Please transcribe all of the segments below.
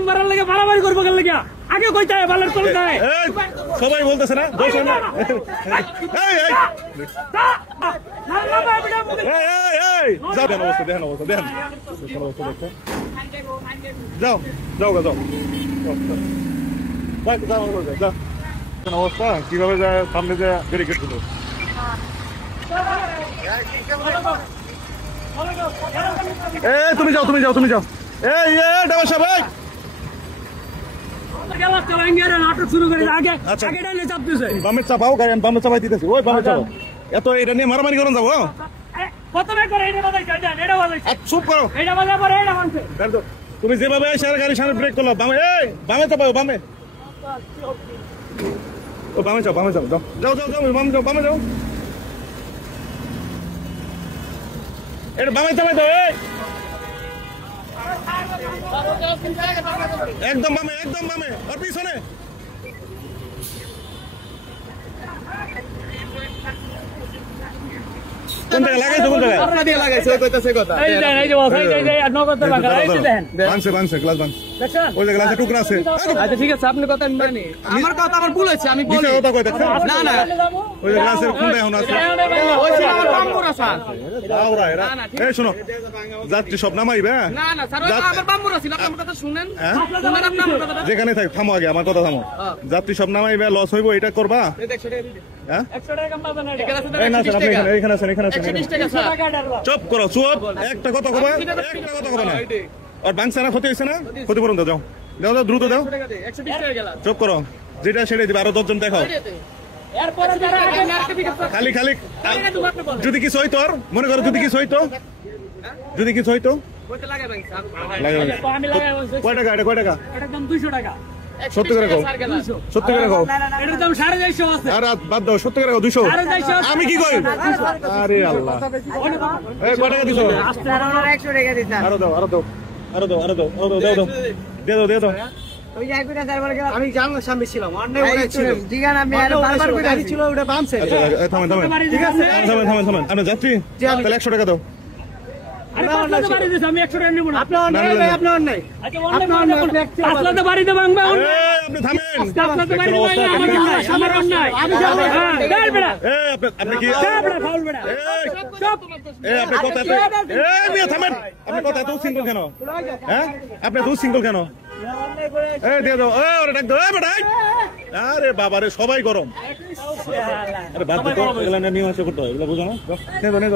নাম্বারের লাগে মারামারি করবো কেন লাগে আগে কইতে হয় ভালো চলে যায় সবাই বলতেছে না দোষ না যাও যাও যাও অবস্থা কিভাবে যায় সামনে যে ব্যারিকেড ছিল তুমি যাও তুমি যাও তুমি যাও এই ডাবা সাহেব বামে চাপাও গাড়ি বামে চাপাই দিতেছি ওই বামে চাপাও এত এটা নিয়ে মারামারি করুন যাবো চুপ করো তুমি যেভাবে গাড়ির সামনে ব্রেক করলো বামে বামে চাপাও বামে ও বামে যাও বামে যাও যাও যাও যাও যাও বামে যাও বামে যাও এটা বামে চাপাই দাও একদম বামে আর পিছনে কোন জায়গায় লাগাইছো কোন জায়গায় আপনারা দিয়ে লাগাইছো কইতাছে কথা এই দেন এই যে বসাই যাই আর নগদ টাকা এই যে দেন বানছে গ্লাস বান দেখছেন ওই যে গ্লাসে টুকরা আছে আচ্ছা ঠিক আছে আপনি কথা মানেনি আমার কথা আমার ভুল হয়েছে আমি বলি কথা কই দেখছেন না না ওই যে গ্লাসের কোনটা এখন আছে ওই যে আমার বাম্বুর আছে আওরা এরা এই শুনো যাত্রী সব নামাইবে না না স্যার আমার বাম্বুর আছে আপনার কথা শুনেন শুনেন আপনি আমার কথা যেখানে থাক থামো আগে আমার কথা থামো যাত্রী সব নামাইবে লস হইবো এটা করবা হ্যাঁ 100 টাকা কম পাবেন না না স্যার আপনি এখানে আছেন এখানে আছেন চুপ করো চুপ একটা কথা কবা না আর বাংসা না ক্ষতি হয়েছে না ক্ষতিপূরণ দাও যাও দাও দাও দ্রুত দাও চুপ করো যেটা সেটাই দিবে আরো 10 জন দেখাও খালি খালি যদি কিছু হইতো মনে করো যদি কিছু হইতো কয় টাকা এটা কয় টাকা একদম 200 টাকা 70 করে কও 70 করে কও এটার দাম 450 আছে আরে বাদ দাও 70 করে কও 200 আমি কি কই আরে আল্লাহ এই কয় টাকা দিছো আস্তে আর 100 টাকা দিতাম আরো দাও দে দাও ওই যে একবার স্যার বলে আমি জানলাম সামনে ছিলাম অন্যায় বলে ছিল জিগান আমি আর বারবার কই গাড়ি ছিল ওটা বামছে থামেন ঠিক আছে থামেন আপনি যাত্রী তাহলে 100 টাকা দাও আরে পাঁচলাতে বাড়ি দিছ আমি 100 টাকা নিব না আপনি অন্যায় আচ্ছা অন্যায় পাঁচলাতে বাড়ি দে ভাঙবা আপনি থামেন পাঁচলাতে বাড়ি দে আমার অন্যায় আমি যাব বের বেড়া আপনি কি ফাউল বেড়া চুপ আপনি কথা মিয়া থামেন আপনি কথা এত সিঙ্গেল কেন হ্যাঁ আপনি এত সিঙ্গেল কেন দিয়ে দাও ওরে ডাক দাও বেটা আরে বাবা রে সবাই গরম আরে বাদ দাও এগুলা নিয়ে আসে করতে হয় এগুলা বুঝো না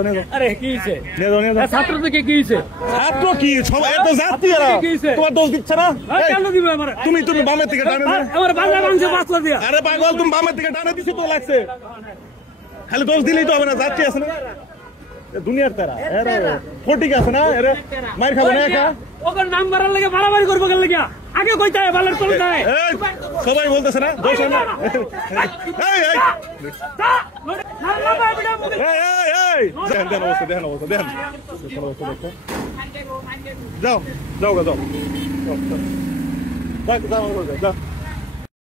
নে আরে কি হইছে নে ছাত্র থেকে কি হইছে ছাত্র কি সবাই এত জাতি এরা তোমার দোষ দিচ্ছে না কেন দিবে আমারে তুমি বামের থেকে টানে না আমার বাংলা মাংস পাঁচলা দিয়া আরে পাগল তুমি বামের থেকে টানে দিছো তো লাগছে খালি দোষ দিলেই তো হবে না জাতি আছে না দুনিয়ার তারা আরে ফটিক আছে না আরে মার খাবো না একা ওর নাম্বারের লাগে মারামারি করবো কেন লাগে আগে কইতে হয় ভালো চলে যায় সবাই বলতেছে না দোষ না দেন যাও যাও যাও